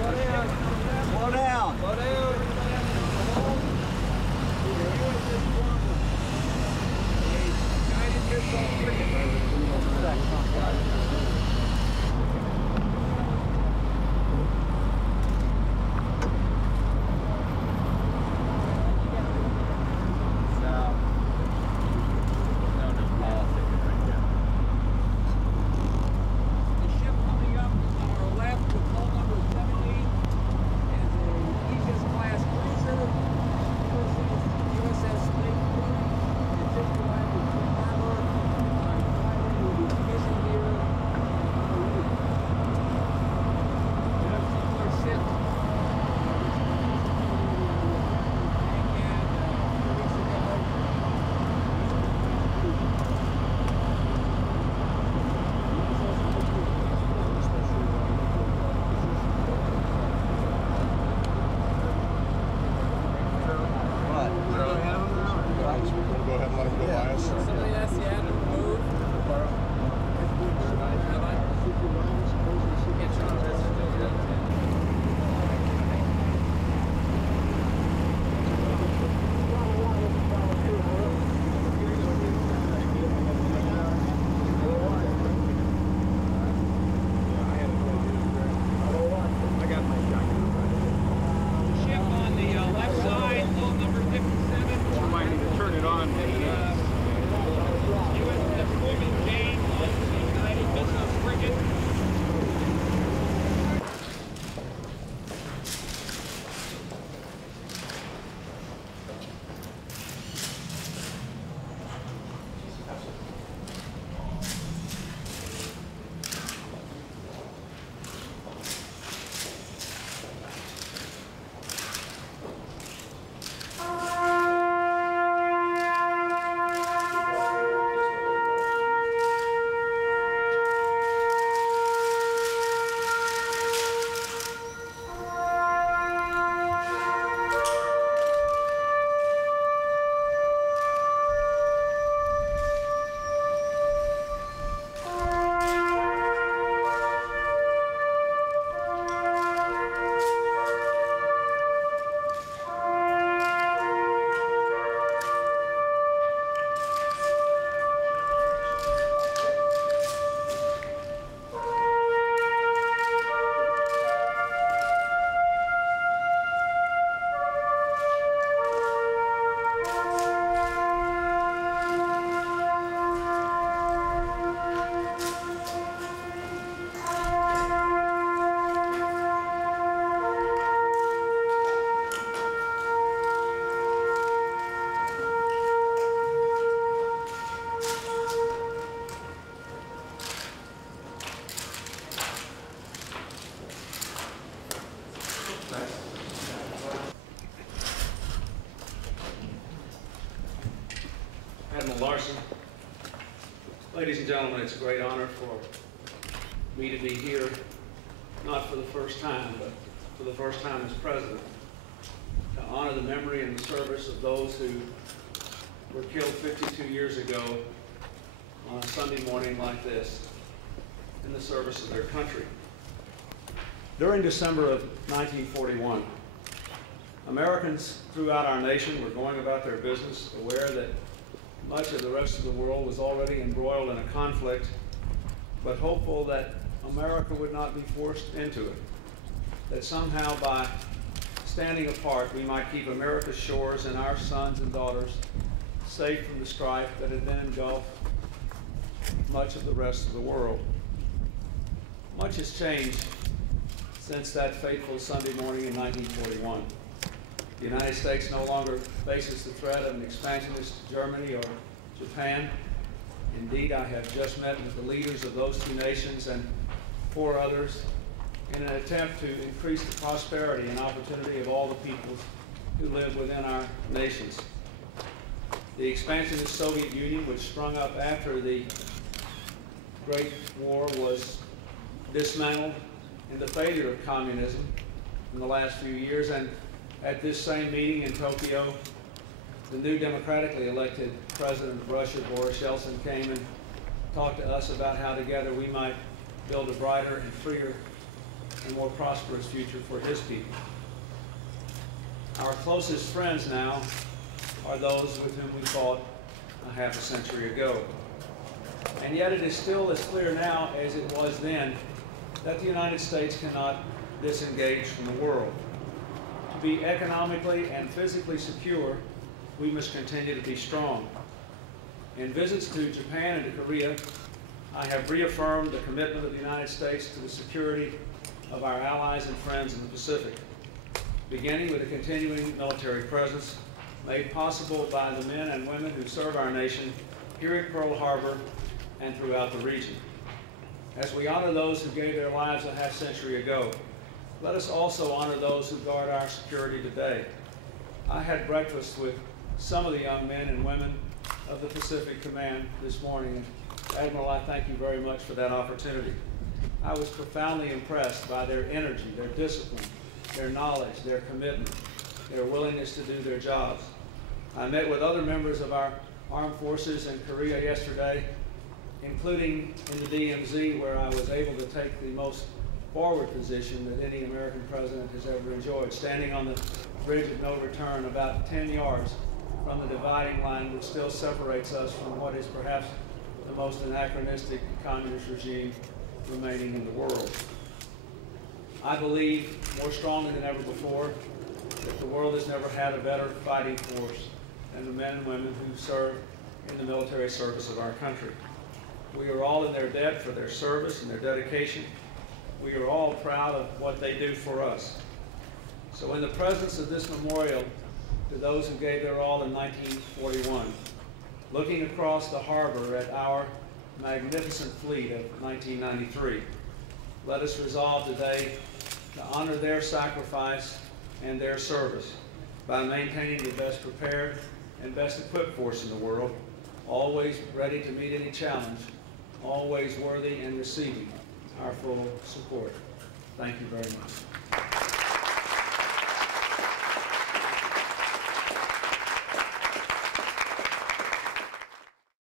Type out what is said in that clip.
Slow down. Slow down. Ladies and gentlemen, it's a great honor for me to be here, not for the first time, but for the first time as president, to honor the memory and the service of those who were killed 52 years ago on a Sunday morning like this in the service of their country. During December of 1941, Americans throughout our nation were going about their business aware that much of the rest of the world was already embroiled in a conflict, but hopeful that America would not be forced into it, that somehow by standing apart we might keep America's shores and our sons and daughters safe from the strife that had then engulfed much of the rest of the world. Much has changed since that fateful Sunday morning in 1941. The United States no longer faces the threat of an expansionist Germany or Japan. Indeed, I have just met with the leaders of those two nations and 4 others in an attempt to increase the prosperity and opportunity of all the peoples who live within our nations. The expansionist Soviet Union, which sprung up after the Great War, was dismantled in the failure of communism in the last few years, and at this same meeting in Tokyo, the new democratically elected president of Russia, Boris Yeltsin, came and talked to us about how together we might build a brighter and freer and more prosperous future for his people. Our closest friends now are those with whom we fought a half a century ago. And yet it is still as clear now as it was then that the United States cannot disengage from the world. To be economically and physically secure, we must continue to be strong. In visits to Japan and to Korea, I have reaffirmed the commitment of the United States to the security of our allies and friends in the Pacific, beginning with a continuing military presence made possible by the men and women who serve our nation here at Pearl Harbor and throughout the region. As we honor those who gave their lives a half century ago, let us also honor those who guard our security today. I had breakfast with some of the young men and women of the Pacific Command this morning, and Admiral, I thank you very much for that opportunity. I was profoundly impressed by their energy, their discipline, their knowledge, their commitment, their willingness to do their jobs. I met with other members of our armed forces in Korea yesterday, including in the DMZ, where I was able to take the most forward position that any American president has ever enjoyed, standing on the bridge of no return about 10 yards from the dividing line which still separates us from what is perhaps the most anachronistic communist regime remaining in the world. I believe more strongly than ever before that the world has never had a better fighting force than the men and women who serve in the military service of our country. We are all in their debt for their service and their dedication. We are all proud of what they do for us. So in the presence of this memorial to those who gave their all in 1941, looking across the harbor at our magnificent fleet of 1993, let us resolve today to honor their sacrifice and their service by maintaining the best prepared and best equipped force in the world, always ready to meet any challenge, always worthy and receiving our full support. Thank you very much.